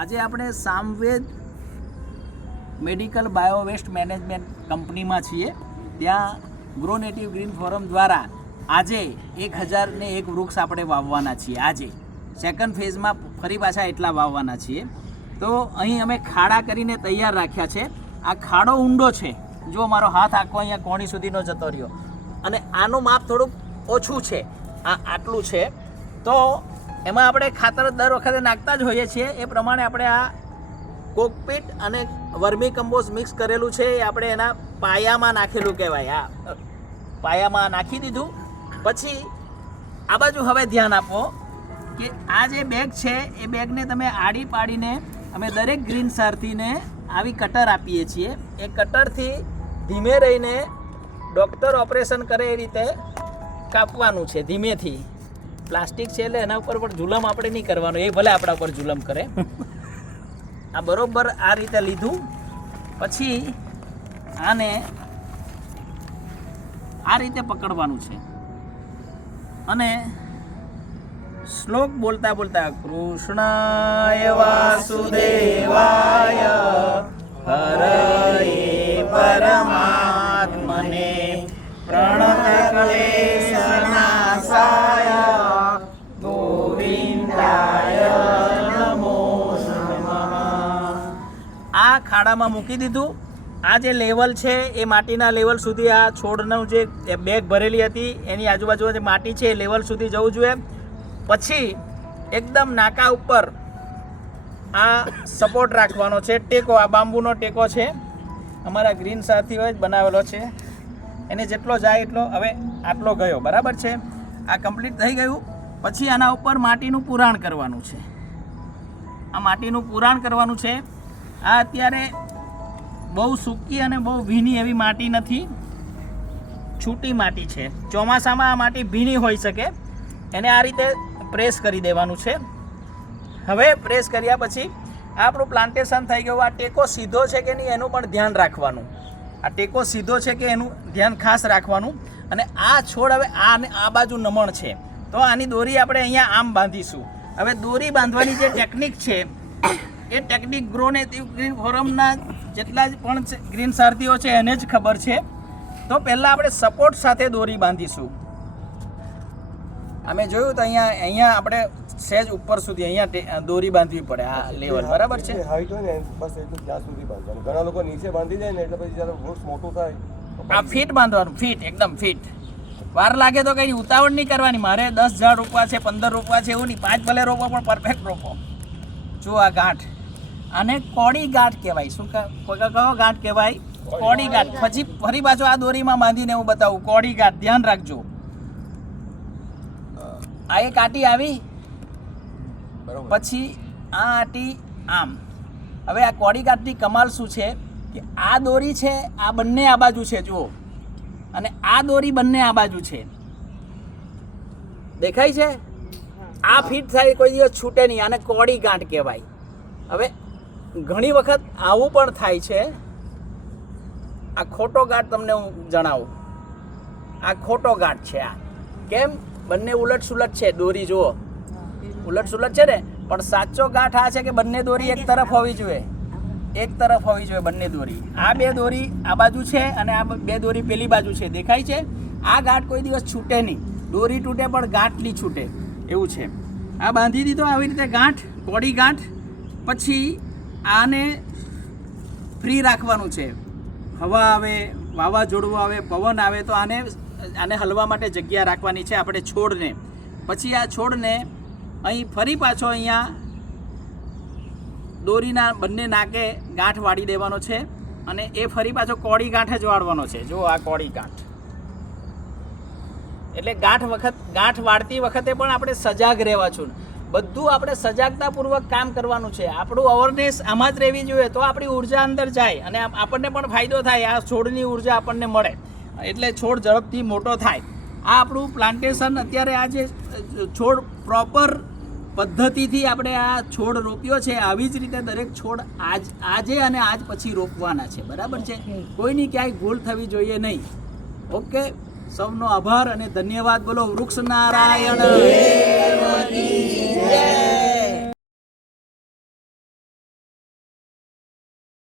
આજે આપણે Samved medical bio waste management કંપનીમાં છીએ. ત્યાં ગ્રો નેટિવ ગ્રીન ફોરમ દ્વારા આજે 1001 વૃક્ષ આપણે વાવવાના છીએ. આજે સેકન્ડ ફેઝમાં ફરી પાછા એટલા વાવવાના છીએ. તો અહીં અમે ખાડા કરીને તૈયાર રાખ્યા છે. આ ખાડો ઊંડો છે, જો મારો હાથ આખો અહીંયા કોણી સુધીનો જતો રહ્યો, અને આનું માપ થોડુંક ઓછું છે, આ આટલું છે. તો એમાં આપણે ખાતર દર વખતે નાખતા જ હોઈએ છીએ. એ પ્રમાણે આપણે આ કોકપીટ અને વર્મી કમ્પોસ્ટ મિક્સ કરેલું છે, એ આપણે એના પાયામાં નાખેલું કહેવાય. આ પાયામાં નાખી દીધું. પછી આ બાજુ હવે ધ્યાન આપો કે આ જે બેગ છે એ બેગને તમે આડી પાડીને અમે દરેક ગ્રીન સારથીને આવી કટર આપીએ છીએ. એ કટરથી ધીમે રહીને ડૉક્ટર ઓપરેશન કરે એ રીતે કાપવાનું છે, ધીમેથી. પ્લાસ્ટિક છે એટલે એના ઉપર પણ જુલમ આપણે નહીં કરવાનું, એ ભલે આપણા ઉપર જુલમ કરે. આ બરોબર આ રીતે લીધું. પછી આને આ રીતે પકડવાનું છે અને શ્લોક બોલતા બોલતા કૃષ્ણાય વાસુદેવાય હરયે પરમાત્મને પ્રણતક્લેશનાશાય ગોવિંદાય નમો નમઃ. આ ખાડામાં મૂકી દીધું. આ જે લેવલ છે એ માટીના લેવલ સુધી, આ છોડનું જે બેગ ભરેલી હતી એની આજુબાજુ જે માટી છે એ લેવલ સુધી જવું જોઈએ. પછી એકદમ નાકા ઉપર આ સપોર્ટ રાખવાનો છે, ટેકો. આ બાંબુનો ટેકો છે, અમારા ગ્રીન સાથીઓએ જ બનાવેલો છે. એને જેટલો જાય એટલો. હવે આટલો ગયો, બરાબર છે. આ કમ્પ્લીટ થઈ ગયું. પછી આના ઉપર માટીનું પુરાણ કરવાનું છે. આ માટીનું પુરાણ કરવાનું છે. આ અત્યારે બહુ સૂકી અને બહુ ભીની એવી માટી નથી, છૂટી માટી છે. ચોમાસામાં આ માટી ભીની હોઈ શકે. એને આ રીતે પ્રેસ કરી દેવાનું છે. હવે પ્રેસ કર્યા પછી આપણું પ્લાન્ટેશન થઈ ગયું. આ ટેકો સીધો છે કે નહીં એનું પણ ધ્યાન રાખવાનું. આ ટેકો સીધો છે કે એનું ધ્યાન ખાસ રાખવાનું. અને આ છોડ હવે આ બાજુ નમણ છે, તો આની દોરી આપણે અહીંયા આમ બાંધીશું. હવે દોરી બાંધવાની જે ટેકનિક છે એ ટેકનિક ગ્રો નેટિવ ગ્રીન ફોરમના જેટલા પણ ગ્રીન સાથીઓ છે એને જ ખબર છે. તો પહેલાં આપણે સપોર્ટ સાથે દોરી બાંધીશું. અમે જોયું તો અહીંયા આપણે સહેજ ઉપર સુધી અહીંયા દોરી બાંધવી પડે. આ લેવલ બરાબર છે. હાઈટ હોય ને બસ એટલું ત્યાં સુધી બાંધવાનું. ઘણા લોકો નીચે બાંધી જાય ને એટલે પછી જ્યારે વૃક્ષ મોટું થાય આ ફીટ બાંધવાનું, ફીટ એકદમ ફીટ. વાર લાગે તો કંઈ ઉતાવળ નહીં કરવાની. મારે 10 ઝાડ રોપવા છે, 15 રોપવા છે એવું નહીં. 5 ભલે રોપો પણ પરફેક્ટ રોપો. જો આ ગાંઠ, આને કોડી ગાંઠ કહેવાય. શું કયો ગાંઠ કહેવાય? કોડી ગાંઠ. પછી ફરી પાછો આ દોરીમાં બાંધીને હું બતાવું. કોડી ગાંઠ ધ્યાન રાખજો. આ એક આટી આવી, પછી આ આટી આમ. હવે આ કોડી ગાંઠની કમાલ શું છે કે આ દોરી છે, આ બંને આ બાજુ છે, જુઓ, અને આ દોરી બંને આ બાજુ છે. દેખાય છે? આ ફિટ થાય, કોઈ દિવસ છૂટે નહીં. આને કોડી ગાંઠ કહેવાય. હવે ઘણી વખત આવું પણ થાય છે. આ ખોટો ગાંઠ તમને હું જણાવું. આ ખોટો ગાંઠ છે. આ કેમ? બંને ઉલટ સુલટ છે. દોરી જુઓ, ઉલટ સુલટ છે ને. પણ સાચો ગાંઠ આ છે કે બંને દોરી એક તરફ હોવી જોઈએ, એક તરફ હોવી જોઈએ બંને દોરી. આ બે દોરી આ બાજુ છે અને આ બે દોરી પેલી બાજુ છે. દેખાય છે? આ ગાંઠ કોઈ દિવસ છૂટે નહીં. દોરી તૂટે પણ ગાંઠ નહીં છૂટે, એવું છે. આ બાંધી દીધો આવી રીતે ગાંઠ, કોડી ગાંઠ. પછી આને ફ્રી રાખવાનું છે. હવા આવે, વાવાઝોડું આવે, પવન આવે તો આને હલવા માટે જગ્યા રાખવાની છે આપણે છોડને. પછી આ છોડને અહીં ફરી પાછો અહીંયા દોરીના બંને નાકે ગાંઠ વાળી દેવાનો છે અને એ ફરી પાછો કોડી ગાંઠ જ વાળવાનો છે. જો આ કોડી ગાંઠ. એટલે ગાંઠ વાળતી વખતે પણ આપણે સજાગ રહેવા છું. બધું આપણે સજાગતાપૂર્વક કામ કરવાનું છે. આપણું અવેરનેસ આમાં જ રહેવી જોઈએ, તો આપણી ઉર્જા અંદર જાય અને આપણને પણ ફાયદો થાય. આ છોડની ઉર્જા આપણને મળે એટલે છોડ ઝડપથી મોટો થાય. આ આપણું પ્લાન્ટેશન અત્યારે આ જે છોડ પ્રોપર પદ્ધતિથી આપણે આ છોડ રોપ્યો છે, આવી જ રીતે દરેક છોડ આજે અને આજ પછી રોપવાના છે. બરાબર છે? કોઈની ક્યાંય ભૂલ થવી જોઈએ નહીં. ઓકે, સૌનો આભાર અને ધન્યવાદ. બોલો વૃક્ષ નારાયણ.